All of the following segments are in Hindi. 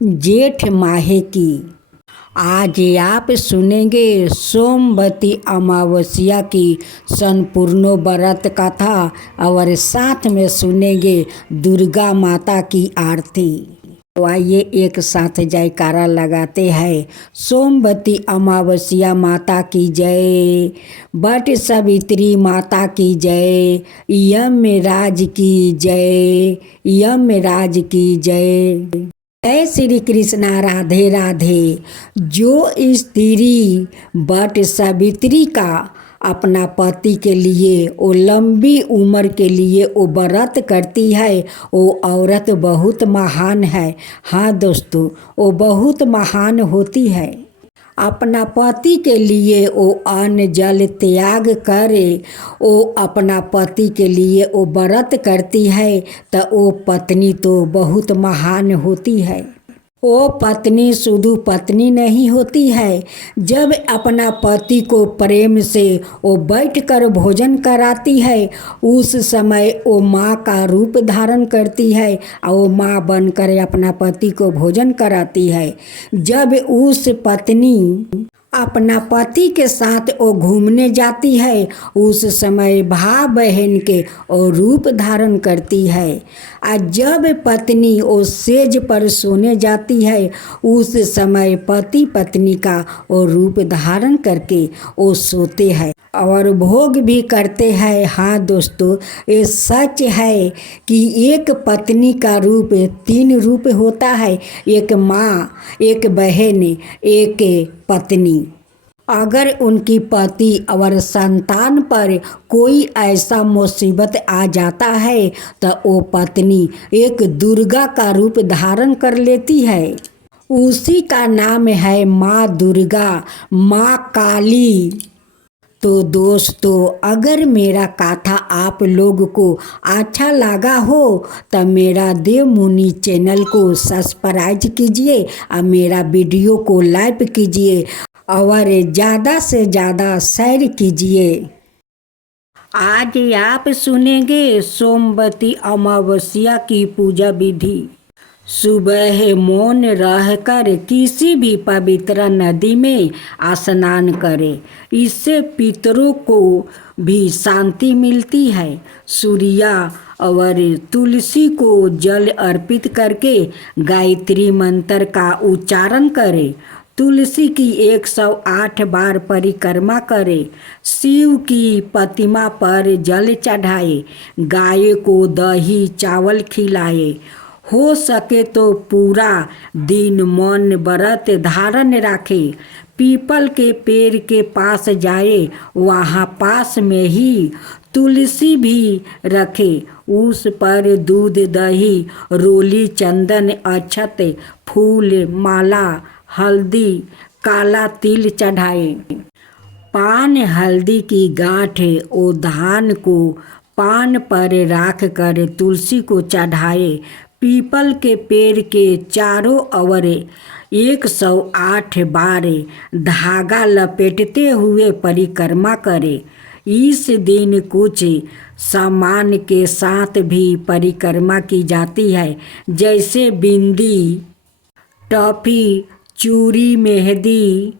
जेठ माहे की। आज आप सुनेंगे सोमवती अमावस्या की संपूर्ण व्रत कथा और साथ में सुनेंगे दुर्गा माता की आरती। तो आइए एक साथ जयकारा लगाते हैं। सोमवती अमावस्या माता की जय, बट सावित्री माता की जय, यमराज की जय, यमराज की जय। जय श्री कृष्णा, राधे राधे। जो स्त्री बट सावित्री का अपना पति के लिए वो लंबी उम्र के लिए वो व्रत करती है, वो औरत बहुत महान है। हाँ दोस्तों, वो बहुत महान होती है। अपना पति के लिए वो अन्न जल त्याग करे, वो अपना पति के लिए वो व्रत करती है, तो वो पत्नी तो बहुत महान होती है। वो पत्नी शुद्ध पत्नी नहीं होती है। जब अपना पति को प्रेम से वो बैठकर भोजन कराती है, उस समय वो माँ का रूप धारण करती है और वो माँ बनकर अपना पति को भोजन कराती है। जब उस पत्नी अपना पति के साथ वो घूमने जाती है, उस समय भाई बहन के वो रूप धारण करती है। और जब पत्नी वो सेज पर सोने जाती है, उस समय पति पत्नी का वो रूप धारण करके वो सोते हैं और भोग भी करते हैं। हाँ दोस्तों, ये सच है कि एक पत्नी का रूप 3 रूप होता है, एक माँ, एक बहन, एक पत्नी। अगर उनकी पति और संतान पर कोई ऐसा मुसीबत आ जाता है तो वो पत्नी एक दुर्गा का रूप धारण कर लेती है। उसी का नाम है माँ दुर्गा, माँ काली। तो दोस्तों, अगर मेरा कथा आप लोग को अच्छा लगा हो तो मेरा देव मुनि चैनल को सब्सक्राइब कीजिए और मेरा वीडियो को लाइक कीजिए और ज़्यादा से ज़्यादा शेयर कीजिए। आज आप सुनेंगे सोमवती अमावस्या की पूजा विधि। सुबह मौन रहकर किसी भी पवित्र नदी में स्नान करें, इससे पितरों को भी शांति मिलती है। सूर्या और तुलसी को जल अर्पित करके गायत्री मंत्र का उच्चारण करें। तुलसी की 108 बार परिक्रमा करे। शिव की प्रतिमा पर जल चढ़ाए। गाय को दही चावल खिलाए। हो सके तो पूरा दिन मौन व्रत धारण रखे। पीपल के पेड़ के पास जाए, वहाँ पास में ही तुलसी भी रखे। उस पर दूध दही रोली चंदन अक्षत फूल माला हल्दी काला तिल चढ़ाए। पान हल्दी की गांठ ओ धान को पान पर राख कर तुलसी को चढ़ाए। पीपल के पेड़ के चारों ओर 108 बार धागा लपेटते हुए परिक्रमा करे। इस दिन कुछ सामान के साथ भी परिक्रमा की जाती है, जैसे बिंदी, टॉफी, चूड़ी, मेहंदी,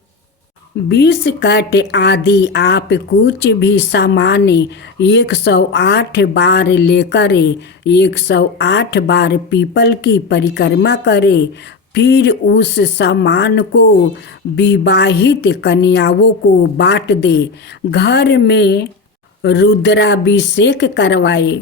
20 कट आदि। आप कुछ भी सामान 108 बार लेकर 108 बार पीपल की परिक्रमा करें। फिर उस सामान को विवाहित कन्याओं को बांट दे। घर में रुद्राभिषेक करवाए।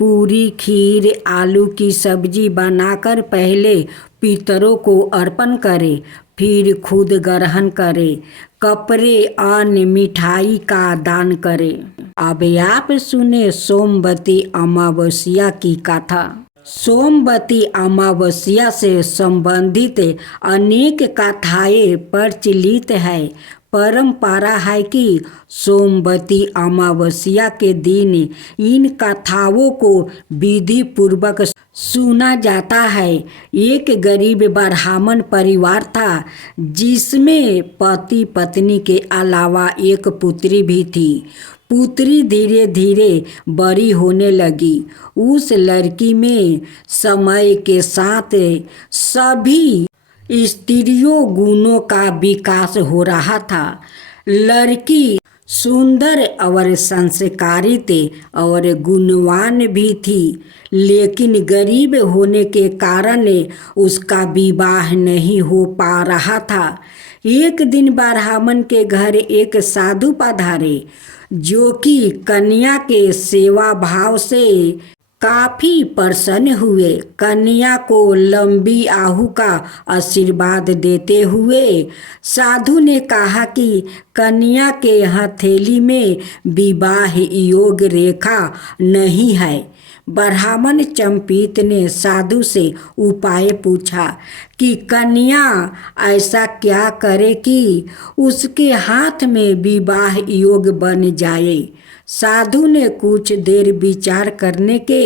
पूरी खीर आलू की सब्जी बनाकर पहले पितरों को अर्पण करे, फिर खुद ग्रहण करे। कपड़े अन्न मिठाई का दान करे। अब आप सुने सोमवती अमावस्या की कथा। सोमवती अमावस्या से संबंधित अनेक कथाएं प्रचलित है। परंपरा है कि सोमवती अमावस्या के दिन इन कथाओं को विधि पूर्वक सुना जाता है। एक गरीब ब्राह्मण परिवार था, जिसमें पति पत्नी के अलावा एक पुत्री भी थी। पुत्री धीरे धीरे बड़ी होने लगी। उस लड़की में समय के साथ सभी स्त्रियों गुणों का विकास हो रहा था। लड़की सुंदर और संस्कारी थे और गुणवान भी थी, लेकिन गरीब होने के कारण उसका विवाह नहीं हो पा रहा था। एक दिन ब्राह्मण के घर एक साधु पधारे, जो कि कन्या के सेवा भाव से काफी प्रसन्न हुए। कन्या को लंबी आयु का आशीर्वाद देते हुए साधु ने कहा कि कन्या के हथेली में विवाह योग रेखा नहीं है। ब्राह्मण चंपित ने साधु से उपाय पूछा कि कन्या ऐसा क्या करे कि उसके हाथ में विवाह योग बन जाए। साधु ने कुछ देर विचार करने के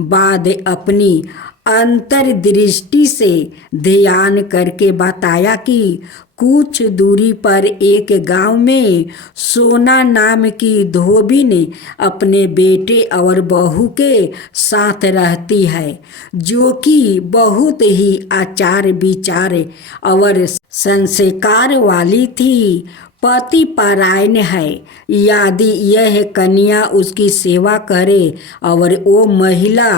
बाद अपनी अंतर्दृष्टि से ध्यान करके बताया कि कुछ दूरी पर एक गांव में सोना नाम की धोबिन अपने बेटे और बहू के साथ रहती है, जो कि बहुत ही आचार विचार और संस्कार वाली थी। पति परायण है। यदि यह कन्या उसकी सेवा करे और वो महिला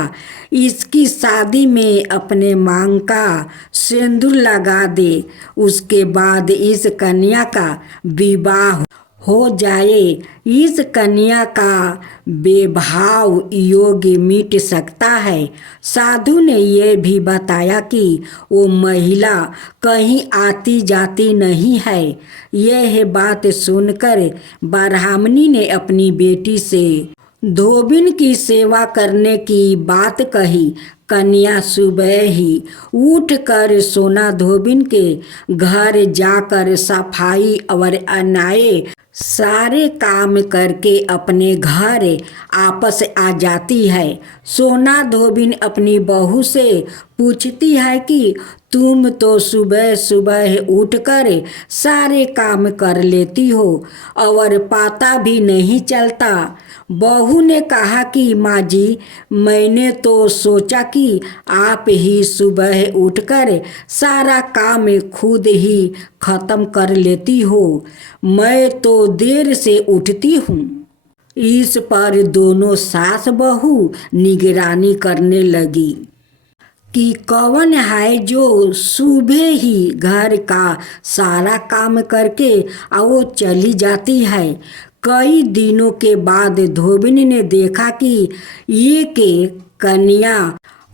इसकी शादी में अपने मांग का सिंदूर लगा दे, उसके बाद इस कन्या का विवाह हो जाए, इस कन्या का बेभाव योग मिट सकता है। साधु ने यह भी बताया कि वो महिला कहीं आती जाती नहीं है। यह बात सुनकर ब्राह्मणी ने अपनी बेटी से धोबिन की सेवा करने की बात कही। कन्या सुबह ही उठकर सोना धोबिन के घर जाकर सफाई और अन्याय सारे काम करके अपने घर आपस आ जाती है। सोना धोबिन अपनी बहू से पूछती है कि तुम तो सुबह सुबह उठकर सारे काम कर लेती हो और पता भी नहीं चलता। बहू ने कहा कि माँ जी, मैंने तो सोचा कि आप ही सुबह उठकर सारा काम खुद ही खत्म कर लेती हो, मैं तो देर से उठती हूँ। इस पर दोनों सास बहू निगरानी करने लगी कि कौन है जो सुबह ही घर का सारा काम करके वो चली जाती है। कई दिनों के बाद धोबिन ने देखा कि ये कन्या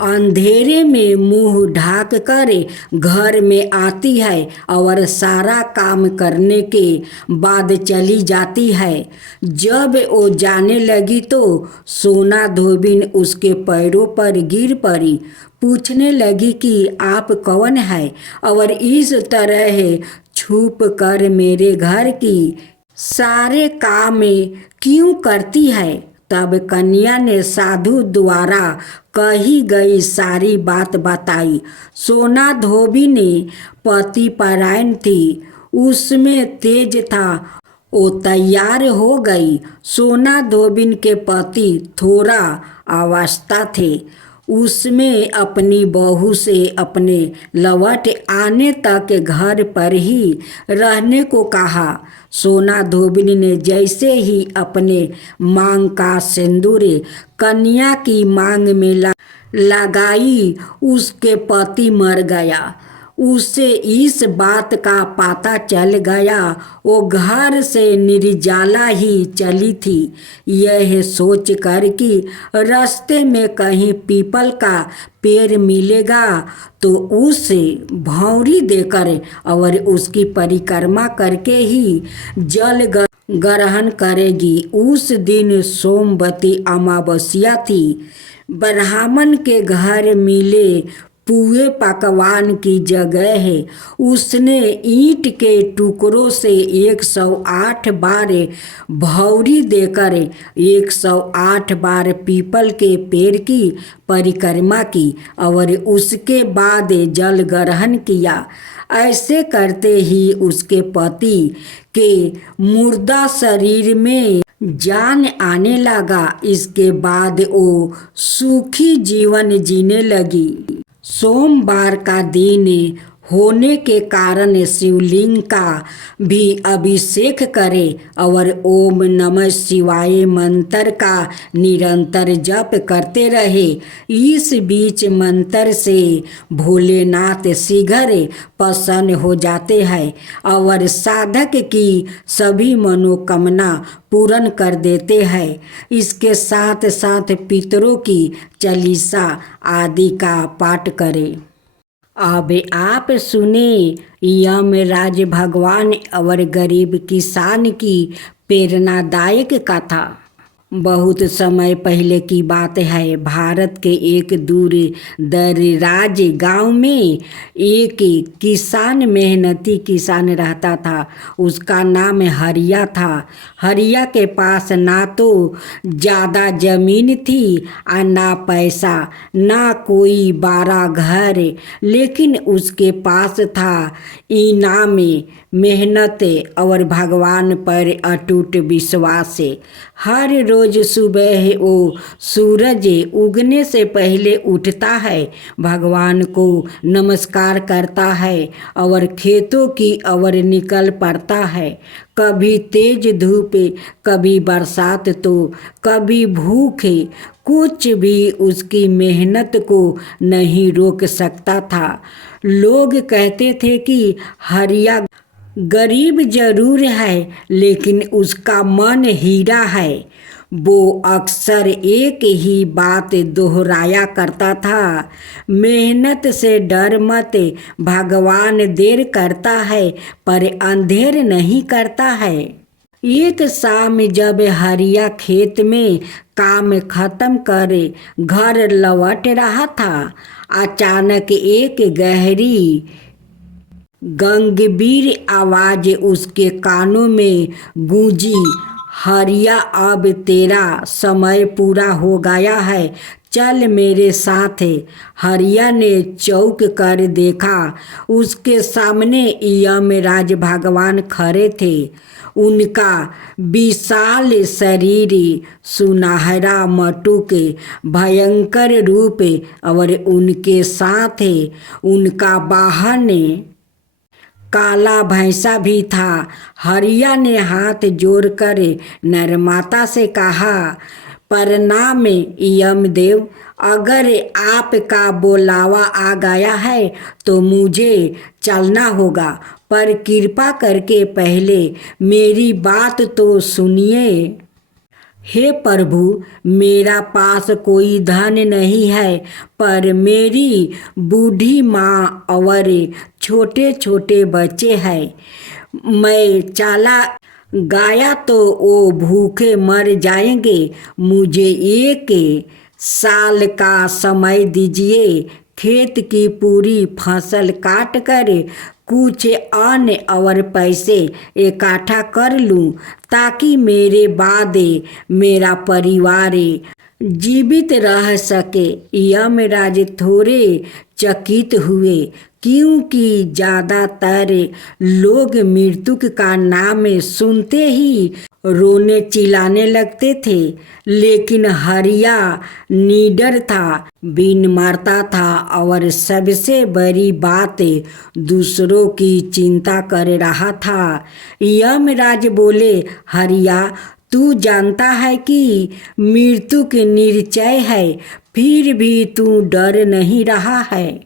अंधेरे में मुंह ढाक कर घर में आती है और सारा काम करने के बाद चली जाती है। जब वो जाने लगी तो सोना धोबिन उसके पैरों पर गिर पड़ी, पूछने लगी कि आप कौन है और इस तरह छुप कर मेरे घर की सारे काम क्यों करती है। तब कन्या ने साधु द्वारा कही गई सारी बात बताई। सोना धोबिन पति परायण थी, उसमें तेज था, वो तैयार हो गई। सोना धोबिन के पति थोड़ा अवस्था थे, उसमें अपनी बहू से अपने लौट आने तक घर पर ही रहने को कहा। सोना धोबिन ने जैसे ही अपने मांग का सिंदूर कन्या की मांग में लगाई, उसके पति मर गया। उसे इस बात का पता चल गया। वो घर से निर्जला ही चली थी, यह सोच कर कि रास्ते में कहीं पीपल का पेड़ मिलेगा तो उसे भौंरी देकर और उसकी परिक्रमा करके ही जल ग्रहण करेगी। उस दिन सोमवती अमावस्या थी। ब्राह्मण के घर मिले पुए पकवान की जगह है उसने ईंट के टुकड़ों से 108 बार भौरी देकर 108 बार पीपल के पेड़ की परिक्रमा की और उसके बाद जल ग्रहण किया। ऐसे करते ही उसके पति के मुर्दा शरीर में जान आने लगा। इसके बाद वो सुखी जीवन जीने लगी। सोमवार का दिन होने के कारण शिवलिंग का भी अभिषेक करे और ओम नमः शिवाय मंत्र का निरंतर जप करते रहे। इस बीच मंत्र से भोलेनाथ शीघ्र प्रसन्न हो जाते हैं और साधक की सभी मनोकामना पूर्ण कर देते हैं। इसके साथ साथ पितरों की चालीसा आदि का पाठ करें। अब आप सुने यमराज भगवान और गरीब किसान की प्रेरणादायक कथा। बहुत समय पहले की बात है। भारत के एक दूर दराज गांव में एक किसान, मेहनती किसान रहता था। उसका नाम हरिया था। हरिया के पास ना तो ज़्यादा जमीन थी और ना पैसा, ना कोई बड़ा घर, लेकिन उसके पास था इनाम, मेहनत और भगवान पर अटूट विश्वास। हर रोज सुबह वो सूरज उगने से पहले उठता है, भगवान को नमस्कार करता है और खेतों की ओर निकल पड़ता है। कभी तेज धूप, कभी बरसात तो कभी भूखे, कुछ भी उसकी मेहनत को नहीं रोक सकता था। लोग कहते थे कि हरिया गरीब जरूर है, लेकिन उसका मन हीरा है। वो अक्सर एक ही बात दोहराया करता था, मेहनत से डर मत, भगवान देर करता है पर अंधेर नहीं करता है। एक शाम जब हरिया खेत में काम खत्म कर घर लौट रहा था, अचानक एक गहरी गंभीर आवाज उसके कानों में गूंजी, हरिया अब तेरा समय पूरा हो गया है, चल मेरे साथ। हरिया ने चौंक कर देखा। उसके सामने यमराज भगवान खड़े थे। उनका विशाल शरीर, सुनहरा मटुक, भयंकर रूप और उनके साथ उनका वाहन काला भैंसा भी था। हरिया ने हाथ जोड़कर नरमाता से कहा, प्रणाम यमदेव, अगर आपका बुलावा आ गया है तो मुझे चलना होगा, पर कृपा करके पहले मेरी बात तो सुनिए। हे प्रभु, मेरा पास कोई धन नहीं है, पर मेरी बूढ़ी माँ और छोटे छोटे बच्चे हैं। मैं चला गया तो वो भूखे मर जाएंगे। मुझे 1 साल का समय दीजिए, खेत की पूरी फसल काट कर कुछ अन्न और पैसे इकट्ठा कर लूं, ताकि मेरे बाद मेरा परिवार जीवित रह सके। यमराज थोड़े चकित हुए, क्योंकि ज़्यादातर लोग मृत्यु का नाम सुनते ही रोने चिल्लाने लगते थे, लेकिन हरिया निडर था, बिन मरता था और सबसे बड़ी बात, दूसरों की चिंता कर रहा था। यमराज बोले, हरिया, तू जानता है कि मृत्यु की निश्चय है, फिर भी तू डर नहीं रहा है।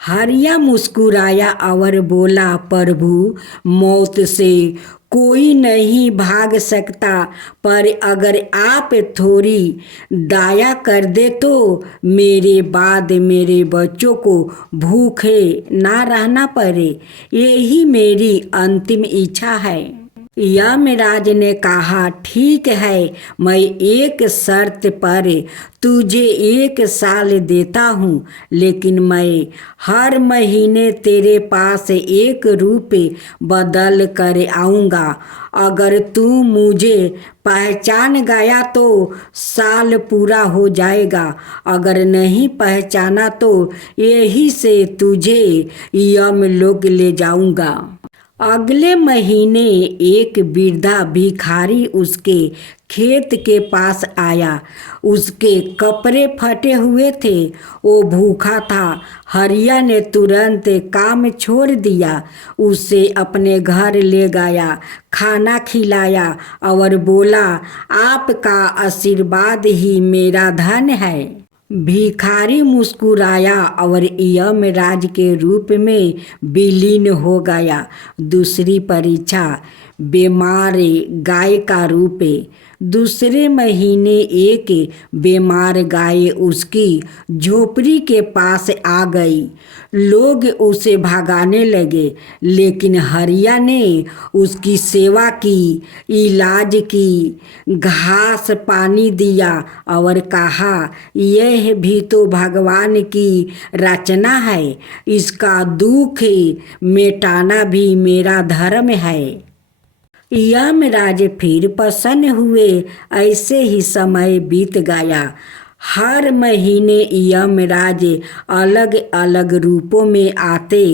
हरिया मुस्कुराया और बोला, प्रभु, मौत से कोई नहीं भाग सकता, पर अगर आप थोड़ी दया कर दे तो मेरे बाद मेरे बच्चों को भूखे ना रहना पड़े, यही मेरी अंतिम इच्छा है। यमराज ने कहा, ठीक है, मैं एक शर्त पर तुझे 1 साल देता हूँ, लेकिन मैं हर महीने तेरे पास 1 रुपये बदल कर आऊँगा। अगर तू मुझे पहचान गया तो साल पूरा हो जाएगा, अगर नहीं पहचाना तो यहीं से तुझे यमलोक ले जाऊँगा। अगले महीने एक वृद्धा भिखारी उसके खेत के पास आया। उसके कपड़े फटे हुए थे, वो भूखा था। हरिया ने तुरंत काम छोड़ दिया, उसे अपने घर ले गया, खाना खिलाया और बोला, आपका आशीर्वाद ही मेरा धन है। भिखारी मुस्कुराया और यमराज के रूप में विलीन हो गया। दूसरी परीक्षा, बीमार गाय का रूप। दूसरे महीने एक बीमार गाय उसकी झोपड़ी के पास आ गई। लोग उसे भगाने लगे, लेकिन हरिया ने उसकी सेवा की, इलाज की, घास पानी दिया और कहा, यह भी तो भगवान की रचना है, इसका दुख मिटाना भी मेरा धर्म है। यमराज फिर प्रसन्न हुए। ऐसे ही समय बीत गया। हर महीने यमराज अलग अलग रूपों में आते,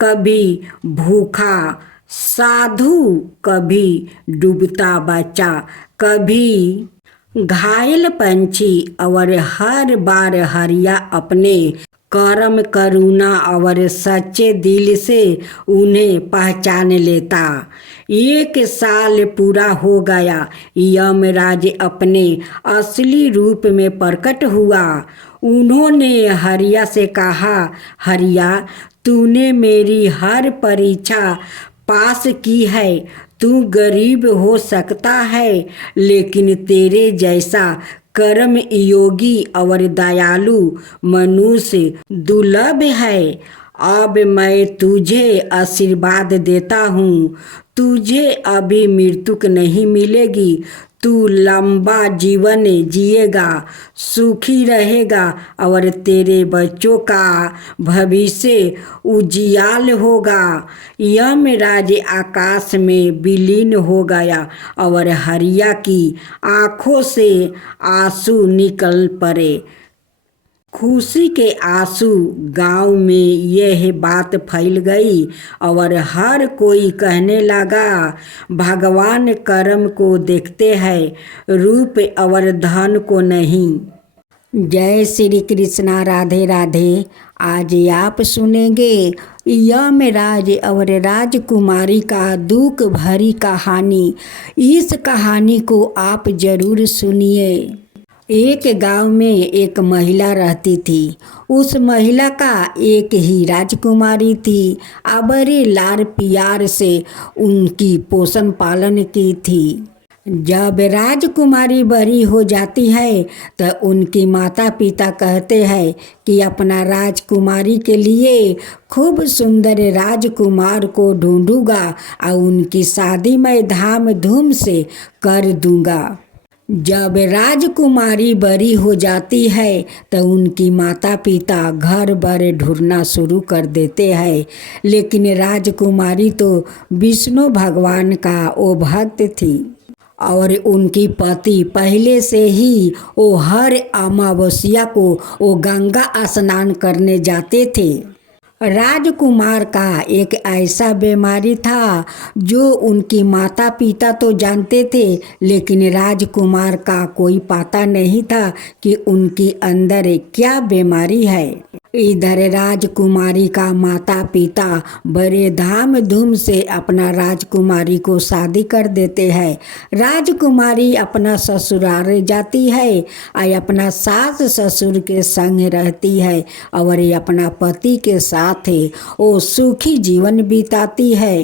कभी भूखा साधु, कभी डूबता बच्चा, कभी घायल पंछी, और हर बार हरिया अपने कर्म, करुणा और सच्चे दिल से उन्हें पहचान लेता। एक साल पूरा हो गया। यमराज अपने असली रूप में प्रकट हुआ। उन्होंने हरिया से कहा, हरिया, तूने मेरी हर परीक्षा पास की है। तू गरीब हो सकता है, लेकिन तेरे जैसा कर्म योगी और दयालु मनुष्य दुर्लभ है। अब मैं तुझे आशीर्वाद देता हूँ, तुझे अभी मृत्यु नहीं मिलेगी। तू लंबा जीवन जिएगा, सुखी रहेगा और तेरे बच्चों का भविष्य उजियाल होगा। यमराज आकाश में विलीन हो गया और हरिया की आंखों से आंसू निकल पड़े। खुशी के आंसू। गांव में यह बात फैल गई और हर कोई कहने लगा, भगवान कर्म को देखते हैं, रूप और धन को नहीं। जय श्री कृष्णा। राधे राधे। आज आप सुनेंगे यमराज और राजकुमारी का दुख भरी कहानी। इस कहानी को आप जरूर सुनिए। एक गांव में एक महिला रहती थी। उस महिला का एक ही राजकुमारी थी। बड़े लाड़ प्यार से उनकी पोषण पालन की थी। जब राजकुमारी बड़ी हो जाती है तो उनके माता पिता कहते हैं कि अपना राजकुमारी के लिए खूब सुंदर राजकुमार को ढूंढूंगा और उनकी शादी मैं धाम धूम से कर दूंगा। जब राजकुमारी बड़ी हो जाती है तो उनकी माता पिता घर भर ढूंढना शुरू कर देते हैं, लेकिन राजकुमारी तो विष्णु भगवान का वो भक्त थी और उनकी पति पहले से ही वो हर अमावस्या को वो गंगा स्नान करने जाते थे। राजकुमार का एक ऐसा बीमारी था जो उनकी माता पिता तो जानते थे, लेकिन राजकुमार का कोई पता नहीं था कि उनके अंदर क्या बीमारी है। इधर राजकुमारी का माता पिता बड़े धाम धूम से अपना राजकुमारी को शादी कर देते हैं। राजकुमारी अपना ससुराल जाती है और अपना सास ससुर के संग रहती है और अपना पति के साथ वो सुखी जीवन बिताती है।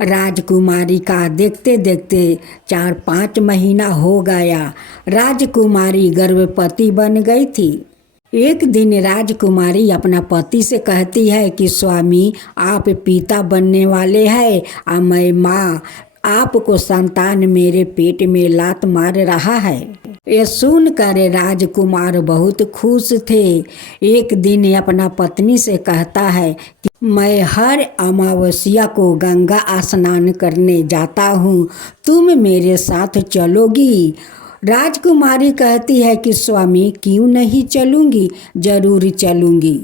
राजकुमारी का देखते देखते 4-5 महीना हो गया। राजकुमारी गर्भवती बन गई थी। एक दिन राजकुमारी अपना पति से कहती है कि स्वामी, आप पिता बनने वाले हैं और मैं माँ, आपको संतान मेरे पेट में लात मार रहा है। ये सुनकर राजकुमार बहुत खुश थे। एक दिन अपना पत्नी से कहता है कि मैं हर अमावस्या को गंगा स्नान करने जाता हूँ, तुम मेरे साथ चलोगी? राजकुमारी कहती है कि स्वामी, क्यों नहीं चलूँगी, जरूर चलूँगी।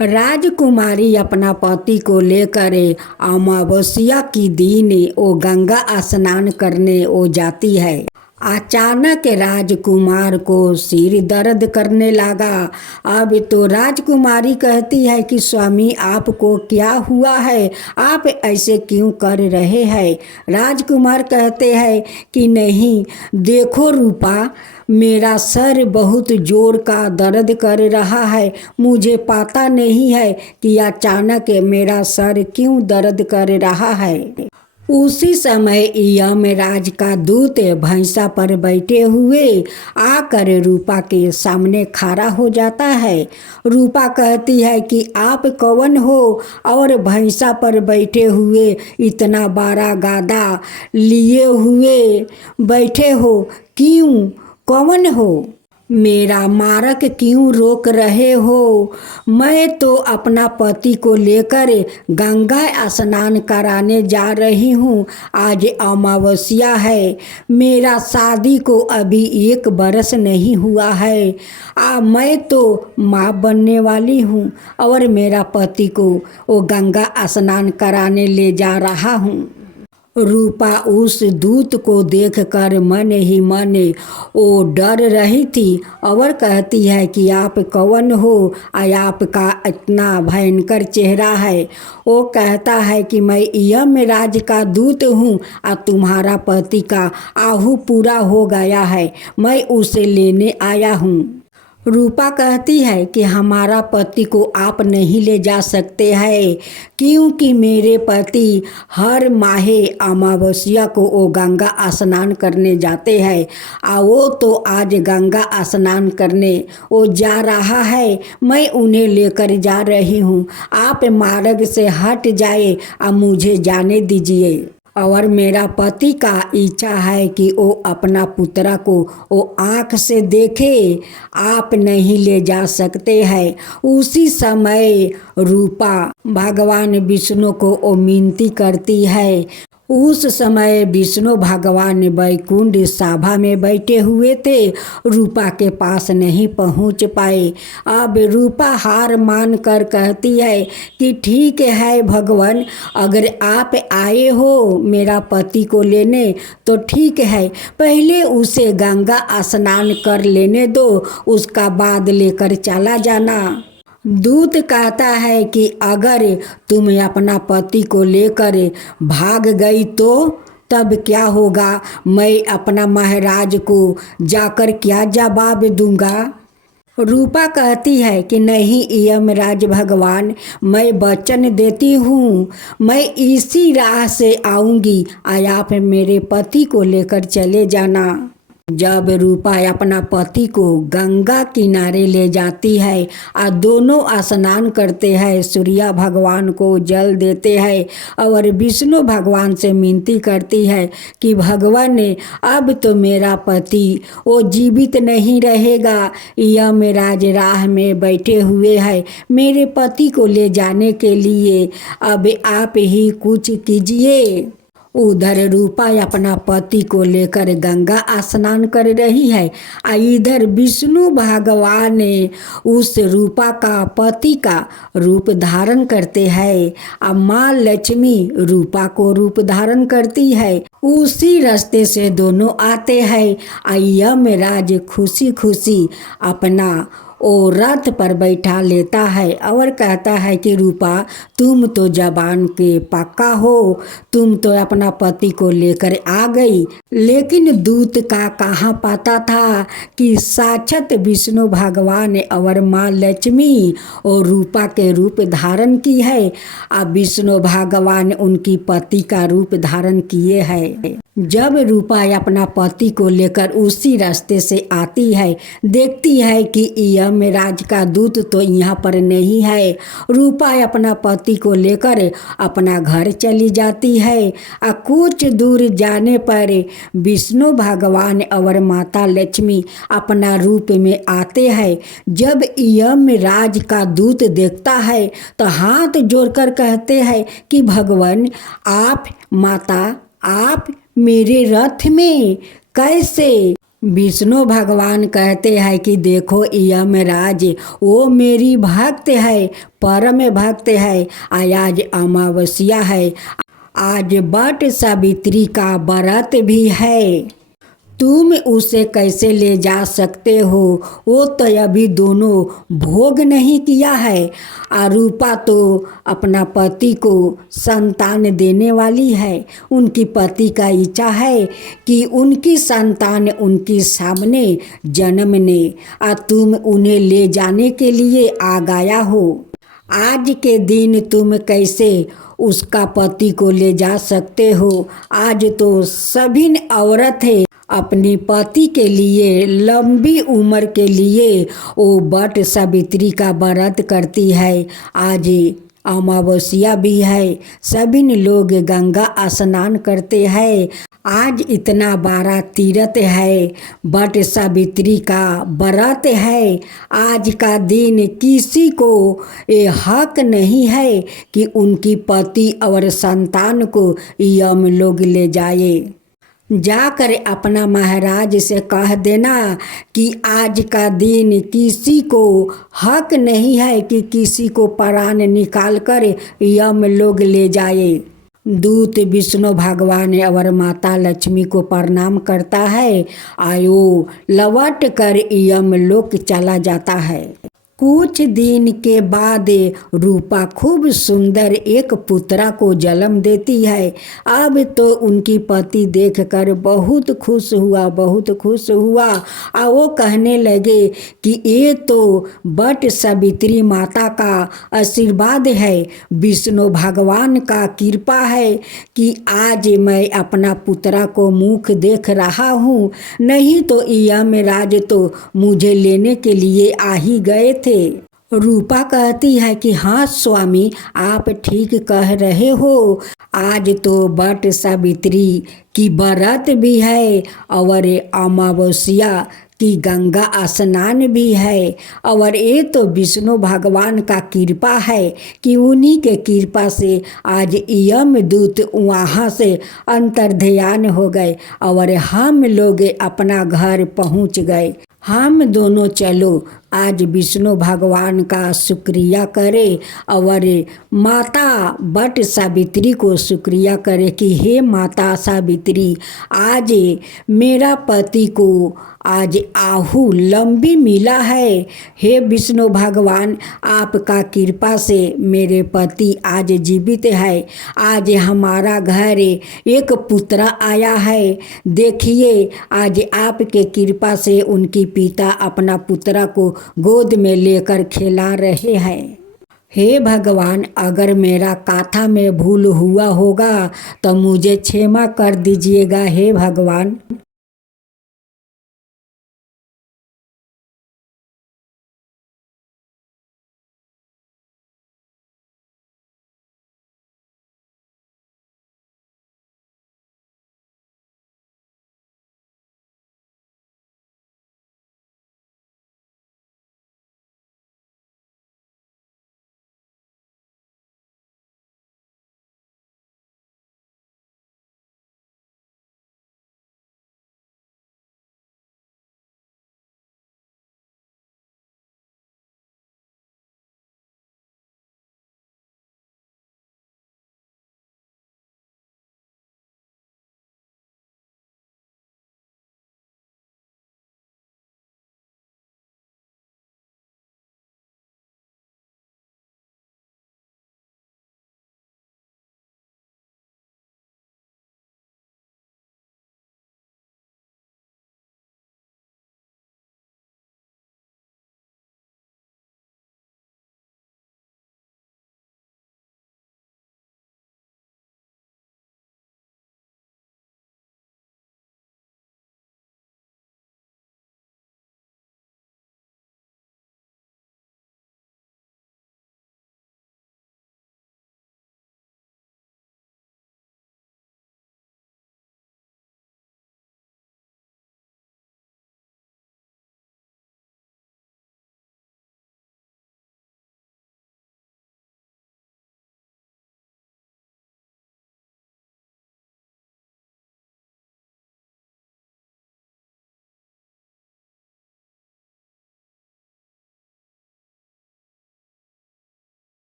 राजकुमारी अपना पति को लेकर अमावस्या की दिन वो गंगा स्नान करने वो जाती है। अचानक राजकुमार को सिर दर्द करने लगा। अब तो राजकुमारी कहती है कि स्वामी आपको क्या हुआ है, आप ऐसे क्यों कर रहे हैं। राजकुमार कहते हैं कि नहीं देखो रूपा, मेरा सर बहुत जोर का दर्द कर रहा है, मुझे पता नहीं है कि अचानक मेरा सर क्यों दर्द कर रहा है। उसी समय यमराज का दूत भैंसा पर बैठे हुए आकर रूपा के सामने खड़ा हो जाता है। रूपा कहती है कि आप कौन हो और भैंसा पर बैठे हुए इतना बड़ा गादा लिए हुए बैठे हो, क्यों, कौन हो, मेरा मार्ग क्यों रोक रहे हो। मैं तो अपना पति को लेकर गंगा स्नान कराने जा रही हूँ। आज अमावस्या है, मेरा शादी को अभी 1 बरस नहीं हुआ है। मैं तो माँ बनने वाली हूँ और मेरा पति को वो गंगा स्नान कराने ले जा रहा हूँ। रूपा उस दूत को देखकर मन ही मन वो डर रही थी और कहती है कि आप कौन हो, आपका इतना भयंकर चेहरा है। वो कहता है कि मैं यमराज का दूत हूँ और तुम्हारा पति का आहु पूरा हो गया है, मैं उसे लेने आया हूँ। रूपा कहती है कि हमारा पति को आप नहीं ले जा सकते हैं, क्योंकि मेरे पति हर माहे अमावस्या को वो गंगा स्नान करने जाते हैं और वो तो आज गंगा स्नान करने वो जा रहा है, मैं उन्हें लेकर जा रही हूँ। आप मार्ग से हट जाए और मुझे जाने दीजिए। और मेरा पति का इच्छा है कि वो अपना पुत्रा को वो आँख से देखे, आप नहीं ले जा सकते हैं। उसी समय रूपा भगवान विष्णु को वो विनती करती है। उस समय विष्णु भगवान वैकुंठ सभा में बैठे हुए थे, रूपा के पास नहीं पहुंच पाए। अब रूपा हार मान कर कहती है कि ठीक है भगवान, अगर आप आए हो मेरा पति को लेने तो ठीक है, पहले उसे गंगा स्नान कर लेने दो, उसका बाद लेकर चला जाना। दूत कहता है कि अगर तुम अपना पति को लेकर भाग गई तो तब क्या होगा, मैं अपना महाराज को जाकर क्या जवाब दूंगा। रूपा कहती है कि नहीं यमराज भगवान, मैं वचन देती हूँ, मैं इसी राह से आऊँगी, आप मेरे पति को लेकर चले जाना। जब रूपा अपना पति को गंगा किनारे ले जाती है और दोनों स्नान करते हैं, सूर्य भगवान को जल देते हैं और विष्णु भगवान से विनती करती है कि भगवान अब तो मेरा पति वो जीवित नहीं रहेगा, यमराज राह में बैठे हुए हैं, मेरे पति को ले जाने के लिए अब आप ही कुछ कीजिए। उधर रूपा अपना पति को लेकर गंगा स्नान कर रही है और इधर विष्णु भगवान उस रूपा का पति का रूप धारण करते हैं और माँ लक्ष्मी रूपा को रूप धारण करती है। उसी रास्ते से दोनों आते हैं और यमराज खुशी खुशी अपना वो रथ पर बैठा लेता है और कहता है कि रूपा तुम तो जबान के पक्का हो, तुम तो अपना पति को लेकर आ गई। लेकिन दूत का कहाँ पता था कि साक्षात विष्णु भगवान और माँ लक्ष्मी और रूपा के रूप धारण की है। अब विष्णु भगवान उनकी पति का रूप धारण किए हैं। जब रूपा अपना पति को लेकर उसी रास्ते से आती है, देखती है कि यमराज का दूत तो यहाँ पर नहीं है। रूपा अपना पति को लेकर अपना घर चली जाती है और कुछ दूर जाने पर विष्णु भगवान और माता लक्ष्मी अपना रूप में आते हैं। जब यमराज का दूत देखता है तो हाथ जोड़कर कहते हैं कि भगवान आप, माता आप मेरे रथ में कैसे विष्णु भगवान कहते हैं कि देखो यमराज वो मेरी भक्त है, परम भक्त है। आज अमावस्या है, आज वट सावित्री का व्रत भी है। तुम उसे कैसे ले जा सकते हो? वो तो अभी दोनों भोग नहीं किया है। अरूपा तो अपना पति को संतान देने वाली है। उनकी पति का इच्छा है कि उनकी संतान उनके सामने जन्म ने, और तुम उन्हें ले जाने के लिए आ गया हो। आज के दिन तुम कैसे उसका पति को ले जा सकते हो? आज तो सभी औरत है अपने पति के लिए लंबी उम्र के लिए वो वट सावित्री का व्रत करती है। आज अमावस्या भी है, सभी लोग गंगा स्नान करते हैं। आज इतना बड़ा तीर्थ है, वट सावित्री का व्रत है। आज का दिन किसी को ये हक नहीं है कि उनकी पति और संतान को यम लोग ले जाए। जाकर अपना महाराज से कह देना कि आज का दिन किसी को हक नहीं है कि किसी को प्राण निकाल कर यम लोग ले जाए। दूत विष्णु भगवान और माता लक्ष्मी को प्रणाम करता है, आयो लौट कर यम लोक चला जाता है। कुछ दिन के बाद रूपा खूब सुंदर एक पुत्रा को जन्म देती है। अब तो उनकी पति देखकर बहुत खुश हुआ, बहुत खुश हुआ। और वो कहने लगे कि ये तो वट सावित्री माता का आशीर्वाद है, विष्णु भगवान का कृपा है कि आज मैं अपना पुत्रा को मुख देख रहा हूँ, नहीं तो यमराज तो मुझे लेने के लिए आ ही गए थे। रूपा कहती है कि हाँ स्वामी, आप ठीक कह रहे हो। आज तो वट सावित्री की व्रत भी है और अमावस्या की गंगा स्नान भी है, और ये तो विष्णु भगवान का कृपा है कि उन्हीं के कृपा से आज यमदूत वहाँ से अंतर्ध्यान हो गए और हम लोग अपना घर पहुँच गए। हम दोनों चलो आज विष्णु भगवान का शुक्रिया करें और माता वट सावित्री को शुक्रिया करें कि हे माता सावित्री, आज मेरा पति को आज आहू लंबी मिला है। हे विष्णु भगवान, आपका कृपा से मेरे पति आज जीवित है। आज हमारा घर एक पुत्र आया है। देखिए आज आपके कृपा से उनकी पिता अपना पुत्र को गोद में लेकर खिला रहे हैं। हे भगवान, अगर मेरा कथा में भूल हुआ होगा तो मुझे क्षमा कर दीजिएगा हे भगवान।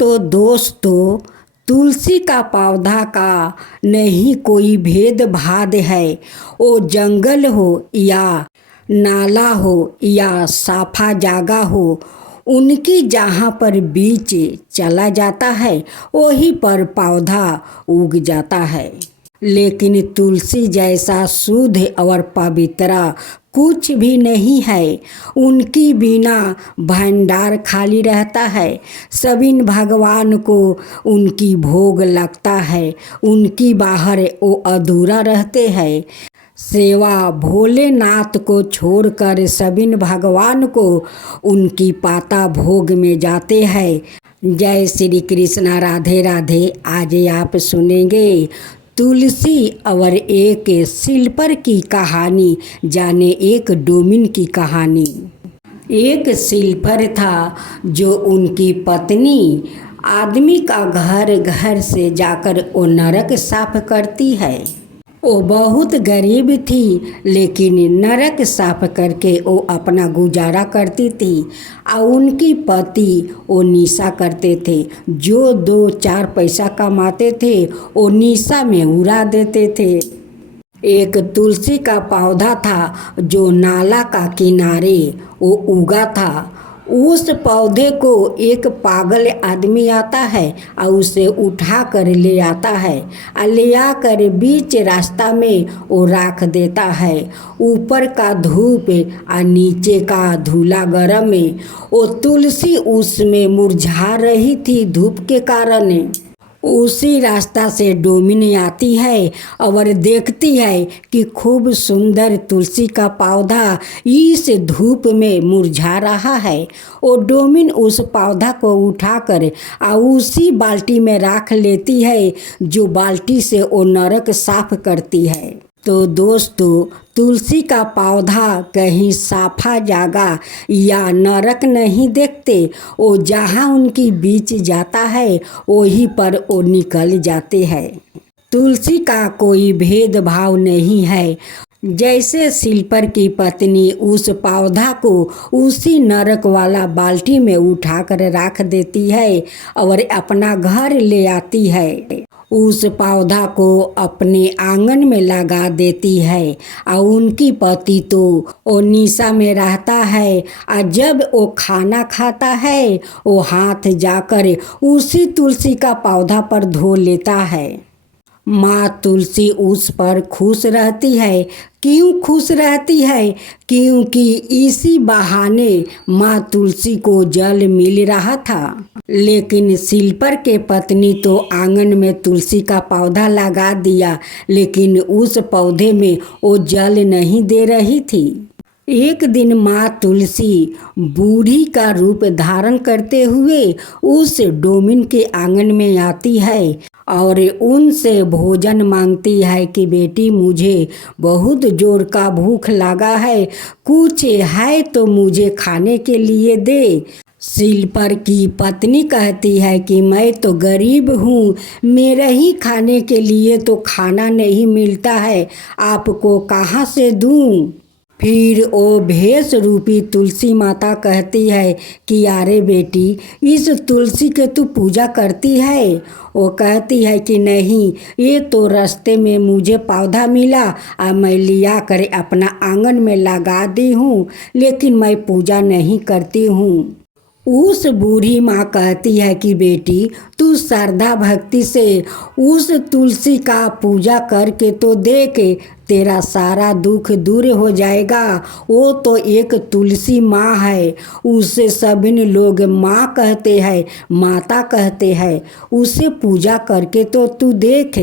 तो दोस्तों, तुलसी का पौधा का नहीं कोई भेदभाव है। वो जंगल हो या नाला हो या साफा जगह हो, उनकी जहाँ पर बीच चला जाता है वहीं पर पौधा उग जाता है। लेकिन तुलसी जैसा शुद्ध और पवित्र कुछ भी नहीं है। उनकी बिना भंडार खाली रहता है। सभी भगवान को उनकी भोग लगता है। उनकी बाहर वो अधूरा रहते हैं। सेवा भोलेनाथ को छोड़कर सभी भगवान को उनकी पाता भोग में जाते हैं। जय श्री कृष्णा, राधे राधे। आज आप सुनेंगे तुलसी और एक सिल्पर की कहानी, जाने एक डोमिन की कहानी। एक सिल्पर था जो उनकी पत्नी आदमी का घर घर से जाकर वो नरक साफ करती है। वो बहुत गरीब थी, लेकिन नरक साफ करके वो अपना गुजारा करती थी। और उनकी पति वो निशा करते थे। जो 2-4 पैसा कमाते थे वो निशा में उड़ा देते थे। एक तुलसी का पौधा था जो नाला का किनारे वो उगा था। उस पौधे को एक पागल आदमी आता है और उसे उठा कर ले आता है और ले आकर बीच रास्ता में वो रख देता है। ऊपर का धूप और नीचे का धूला गरम में वो तुलसी उसमें मुरझा रही थी धूप के कारण। उसी रास्ता से डोमिन आती है और देखती है कि खूब सुंदर तुलसी का पौधा इस धूप में मुरझा रहा है। वो डोमिन उस पौधा को उठाकर और उसी बाल्टी में रख लेती है, जो बाल्टी से वो नरक साफ करती है। तो दोस्तों, तुलसी का पौधा कहीं साफा जगह या नरक नहीं देखते। वो जहाँ उनकी बीच जाता है वहीं पर वो निकल जाते हैं। तुलसी का कोई भेदभाव नहीं है। जैसे सिल्पर की पत्नी उस पौधा को उसी नरक वाला बाल्टी में उठाकर रख देती है और अपना घर ले आती है। उस पौधा को अपने आंगन में लगा देती है और उनकी पति तो वो निशा में रहता है। और जब वो खाना खाता है वो हाथ जाकर उसी तुलसी का पौधा पर धो लेता है। माँ तुलसी उस पर खुश रहती है। क्यों खुश रहती है? क्योंकि इसी बहाने माँ तुलसी को जल मिल रहा था। लेकिन सिल्पर के पत्नी तो आंगन में तुलसी का पौधा लगा दिया, लेकिन उस पौधे में वो जल नहीं दे रही थी। एक दिन माँ तुलसी बूढ़ी का रूप धारण करते हुए उस डोमिन के आंगन में आती है और उनसे भोजन मांगती है कि बेटी, मुझे बहुत जोर का भूख लगा है, कुछ है तो मुझे खाने के लिए दे। सिल्पर की पत्नी कहती है कि मैं तो गरीब हूँ, मेरे ही खाने के लिए तो खाना नहीं मिलता है, आपको कहाँ से दूँ। फिर वो भेष रूपी तुलसी माता कहती है कि अरे बेटी, इस तुलसी के तू पूजा करती है। वो कहती है कि नहीं, ये तो रास्ते में मुझे पौधा मिला और मैं लिया कर अपना आंगन में लगा दी हूँ, लेकिन मैं पूजा नहीं करती हूँ। उस बूढ़ी माँ कहती है कि बेटी, तू श्रद्धा भक्ति से उस तुलसी का पूजा करके तो देख, तेरा सारा दुख दूर हो जाएगा। वो तो एक तुलसी माँ है, उसे सभी लोग माँ कहते हैं, माता कहते हैं। उसे पूजा करके तो तू देख।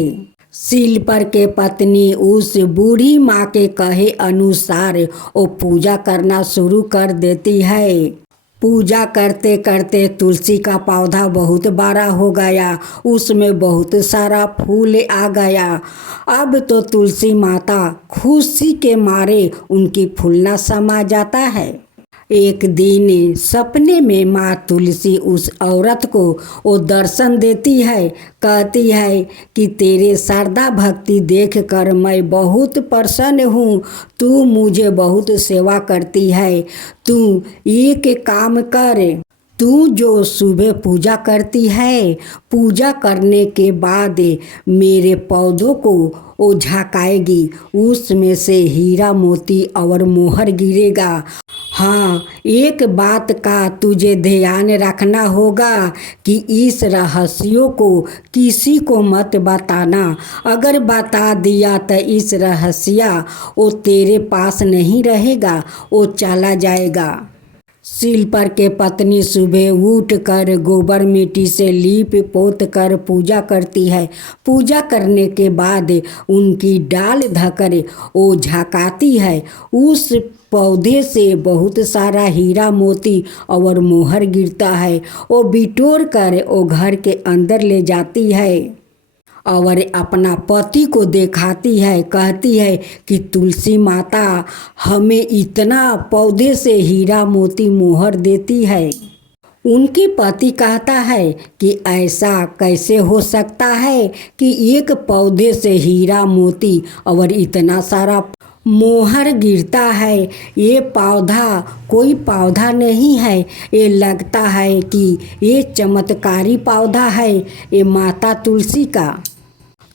सिल्पर के पत्नी उस बूढ़ी माँ के कहे अनुसार वो पूजा करना शुरू कर देती है। पूजा करते करते तुलसी का पौधा बहुत बड़ा हो गया, उसमें बहुत सारा फूल आ गया। अब तो तुलसी माता खुशी के मारे उनकी फूलना समा जाता है। एक दिन सपने में माँ तुलसी उस औरत को वो दर्शन देती है। कहती है कि तेरे श्रद्धा भक्ति देखकर मैं बहुत प्रसन्न हूँ, तू मुझे बहुत सेवा करती है। तू एक काम कर, तू जो सुबह पूजा करती है, पूजा करने के बाद मेरे पौधों को वो झाँकाएगी, उसमें से हीरा मोती और मोहर गिरेगा। हाँ, एक बात का तुझे ध्यान रखना होगा कि इस रहस्यों को किसी को मत बताना। अगर बता दिया तो इस रहस्य वो तेरे पास नहीं रहेगा, वो चला जाएगा। शिल्पर के पत्नी सुबह उठ कर गोबर मिट्टी से लीप पोत कर पूजा करती है। पूजा करने के बाद उनकी डाल धकर वो झकाती है। उस पौधे से बहुत सारा हीरा मोती और मोहर गिरता है। वो बिटोर कर वो घर के अंदर ले जाती है और अपना पति को दिखाती है। कहती है कि तुलसी माता हमें इतना पौधे से हीरा मोती मोहर देती है। उनकी पति कहता है कि ऐसा कैसे हो सकता है कि एक पौधे से हीरा मोती और इतना सारा मोहर गिरता है। ये पौधा कोई पौधा नहीं है, ये लगता है कि ये चमत्कारी पौधा है, ये माता तुलसी का।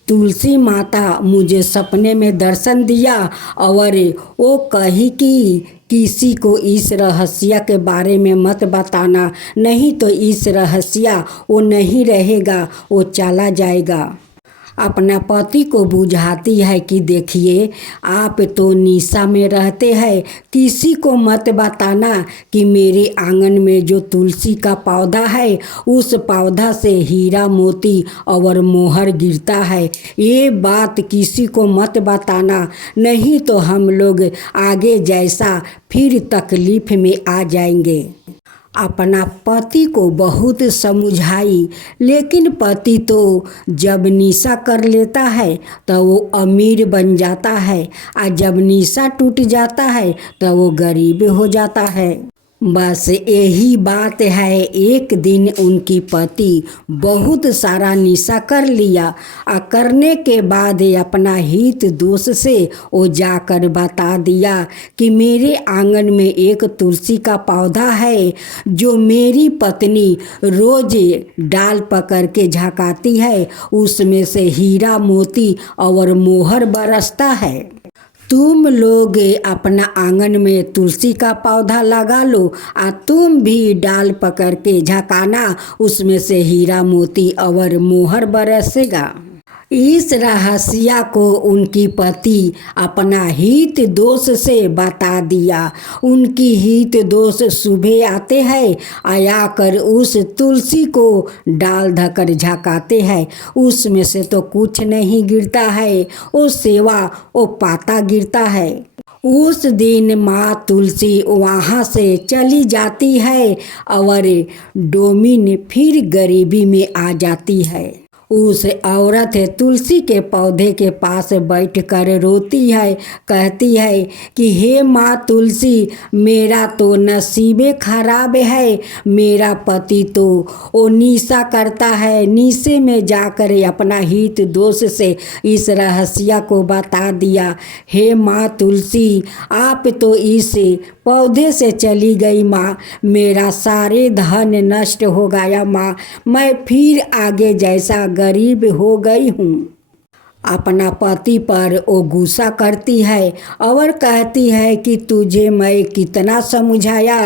तुलसी माता मुझे सपने में दर्शन दिया और वो कही कि किसी को इस रहस्य के बारे में मत बताना, नहीं तो इस रहस्य वो नहीं रहेगा, वो चला जाएगा। अपना पति को बुझाती है कि देखिए आप तो निशा में रहते हैं, किसी को मत बताना कि मेरे आंगन में जो तुलसी का पौधा है उस पौधा से हीरा मोती और मोहर गिरता है। ये बात किसी को मत बताना, नहीं तो हम लोग आगे जैसा फिर तकलीफ में आ जाएंगे। अपना पति को बहुत समझाई, लेकिन पति तो जब निशा कर लेता है तो वो अमीर बन जाता है, और जब निशा टूट जाता है तो वो गरीब हो जाता है। बस यही बात है। एक दिन उनकी पति बहुत सारा निशा कर लिया और करने के बाद अपना हित दोष से वो जाकर बता दिया कि मेरे आंगन में एक तुलसी का पौधा है जो मेरी पत्नी रोज डाल पकड़ के झकाती है, उसमें से हीरा मोती और मोहर बरसता है। तुम लोग अपना आंगन में तुलसी का पौधा लगा लो और तुम भी डाल पकड़ के झकाना, उसमें से हीरा मोती और मोहर बरसेगा। इस रहस्य को उनकी पति अपना हित दोष से बता दिया। उनकी हित दोष सुबह आते हैं, आकर उस तुलसी को डाल धकर झकाते हैं, उसमें से तो कुछ नहीं गिरता है, वो सेवा वो पाता गिरता है। उस दिन माँ तुलसी वहाँ से चली जाती है और डोमिन फिर गरीबी में आ जाती है। उस औरत तुलसी के पौधे के पास बैठकर रोती है, कहती है कि हे माँ तुलसी, मेरा तो नसीबे खराब है। मेरा पति तो वो निशा करता है, निशे में जाकर अपना हित दोष से इस रहस्य को बता दिया। हे माँ तुलसी, आप तो इस पौधे से चली गई माँ, मेरा सारे धन नष्ट हो गया माँ, मैं फिर आगे जैसा गरीब हो गई हूँ। अपना पति पर वो गुस्सा करती है और कहती है कि तुझे मैं कितना समझाया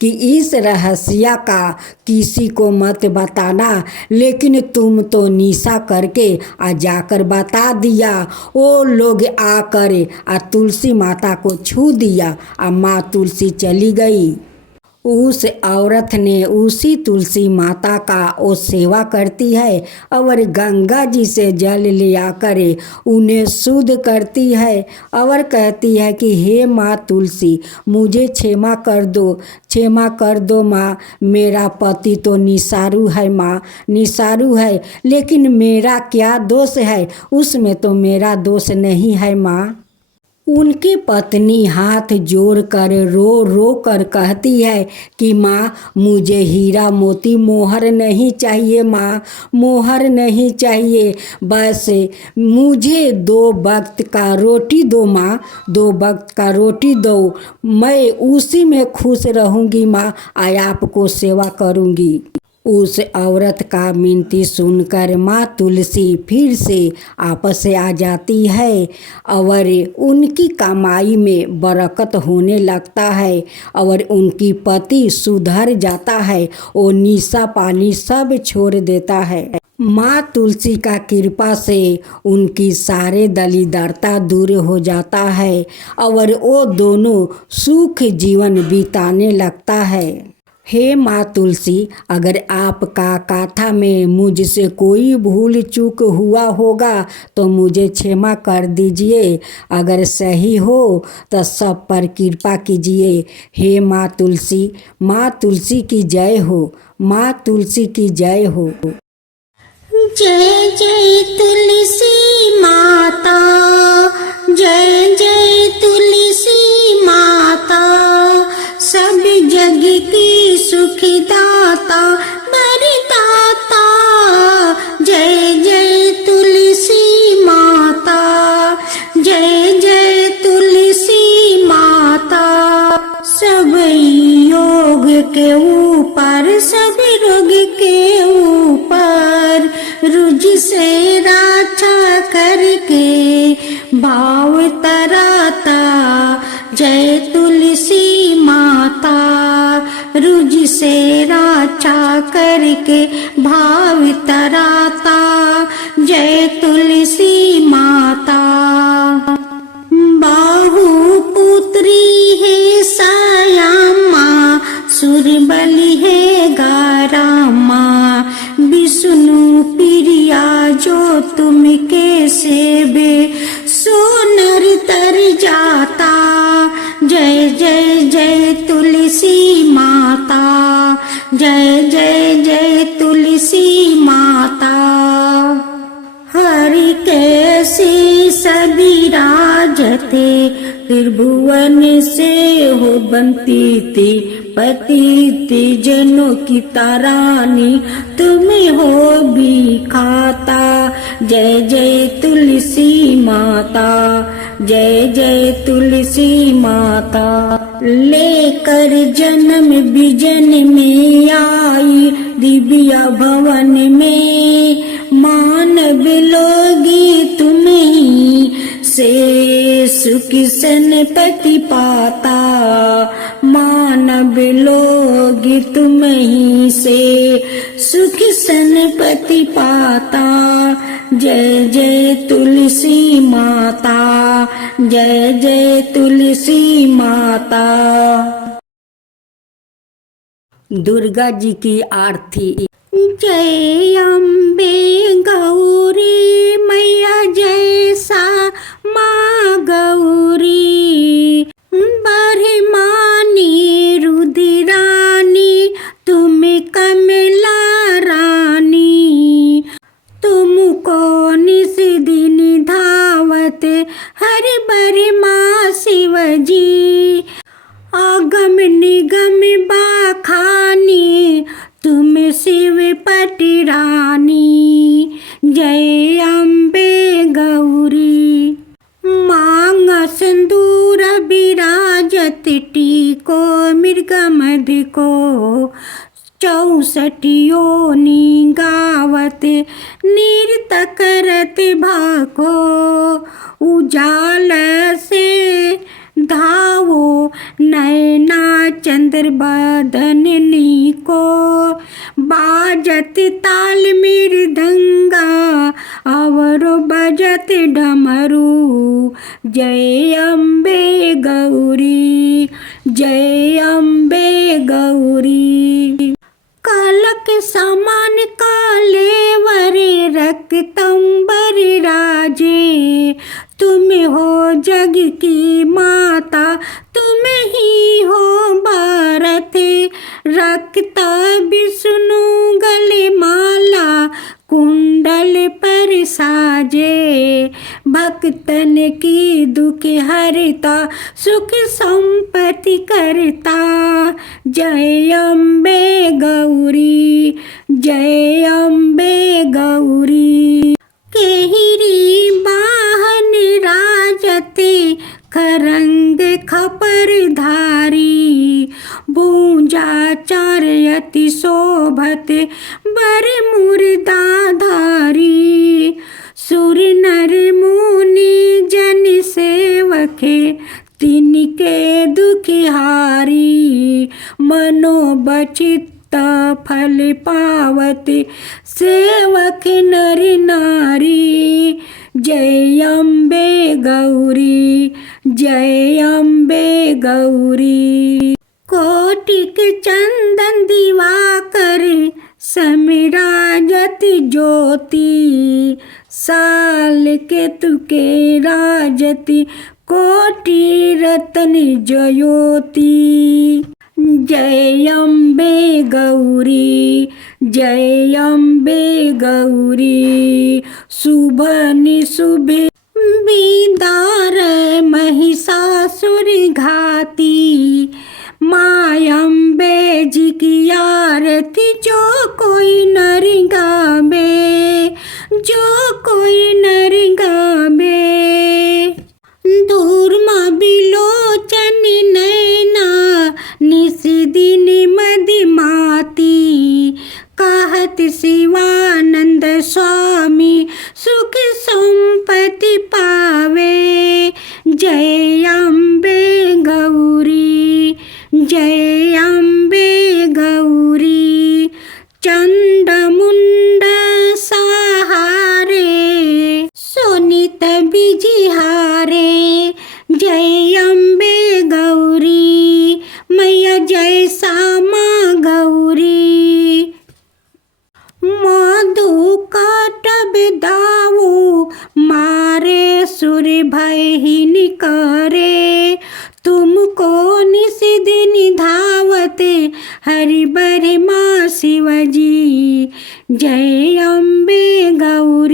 कि इस रहस्य का किसी को मत बताना, लेकिन तुम तो निशा करके जाकर बता दिया। वो लोग आकर तुलसी माता को छू दिया और माँ तुलसी चली गई। उस औरत ने उसी तुलसी माता का वो सेवा करती है और गंगा जी से जल ले आकर उन्हें शुद्ध करती है और कहती है कि हे माँ तुलसी, मुझे क्षमा कर दो माँ, मेरा पति तो निसारू है माँ, निसारू है, लेकिन मेरा क्या दोष है, उसमें तो मेरा दोष नहीं है माँ। उनकी पत्नी हाथ जोड़कर रो रो कर कहती है कि माँ, मुझे हीरा मोती मोहर नहीं चाहिए माँ, मोहर नहीं चाहिए, बस मुझे 2 वक्त का रोटी दो माँ, 2 वक्त का रोटी दो, मैं उसी में खुश रहूँगी माँ, आपको सेवा करूँगी। उस औरत का मिनती सुनकर माँ तुलसी फिर से आपस से आ जाती है और उनकी कमाई में बरकत होने लगता है और उनकी पति सुधर जाता है, वो निशा पानी सब छोड़ देता है। माँ तुलसी का कृपा से उनकी सारे दलिदरता दूर हो जाता है और वो दोनों सुख जीवन बिताने लगता है। हे माँ तुलसी, अगर आपका कथा में मुझसे कोई भूल चूक हुआ होगा तो मुझे क्षमा कर दीजिए, अगर सही हो तो सब पर कृपा कीजिए। हे माँ तुलसी की जय हो, माँ तुलसी की जय हो। जय जय तुलसी माता, जय जय तुलसी माता, सब जग की सुखदाता वरदाता। जय जय तुलसी माता, जय जय तुलसी माता, सब योग के ऊपर, सब रोग के ऊपर रुज से रक्षा करके भाव तराता। जय तुलसी माता, रुज से रक्षा करके भाव तराता। जय तुलसी माता। बाहु पुत्री है सायामा, सुरबली है गारामा, विष्णु प्रिया जो तुम के सेवे सोनर तर जाता। जय जय जय तुलसी माता, जय जय जय तुलसी माता। हरि कैसे सभी राजते, त्रिभुवन से हो बनती थी, पति थी जनों की तारानी, तुम्हें हो भी खाता। जय जय तुलसी माता, जय जय तुलसी माता। लेकर जन्म विजन में आई दिव्या भवन में, मानव लोगी तुम्हीं से सुख सनपति पाता। मानव लोग तुम्हीं से सुख सनपति पाता। जय जय तुलसी माता, जय जय तुलसी माता। दुर्गा जी की आरती। जय अम्बे गौरी मैया, जय सा माँ गौरी, बरमानी रुद्रानी, तुम कमला रानी, तुमको निस दिन धावत हर बरमा शिवजी, आगम निगम बाखानी, तुम शिव पटरानी। जय अम्बे गौरी। मांग सिंदूर विराजत टीको, मृग मद को 64 योनि गावत, नृत्य करत भाको, उजाल से धावो नैना चंद्र बदननी को, बाजत ताल मृदंगा और बजत डमरू। जय अम्बे गौरी, जय अम्बे गौरी। कालक समान काले वरे रक्तंबर राजे, तुम हो जग की माता, तुम ही हो भारत रखता। विष्णु गले माला कुंडल पर साजे, भक्तन की दुख हरता सुख संपत्ति करता। जय अम्बे गौरी, जय अम्बे गौरी। केहिरी बाहन राजते खरंग खपर धारी। भूंजा चारयति शोभत बर मुर्दा धारी। सुर नर मुनि जन सेवके तिनके दुखिहारी। मनोबचित फल पावत सेवक नर नारी। जय अम्बे गौरी, जय अम्बे गौरी। कोटिक चंदन दिवाकर समिराजत ज्योति। साल के तुके राजति कोटि रतन ज्योति। जय अम्बे गौरी, जय अम्बे गौरी। शुभ निशुभ बिदार महिषासुर घाती। माँ अम्बे जी की आरती जो कोई नर गावे, जो कोई नर गावे। धूर्मा बिलोचन नैना निस दिन मदिमाती। कहत शिवानंद स्वामी सुख संपत्ति पावे। जय अम्बे गौरी, जय अम्बे गौरी। चंड मुंड सहारे सोनित बिजिहारे। जय अम्बे गौरी, मैया जय श्यामा गौरी। मधु काटब दाऊ मारे सुर भयहीन करे। तुमको निस दिन धावते हरि बर माँ शिवजी। जय अम्बे गौरी।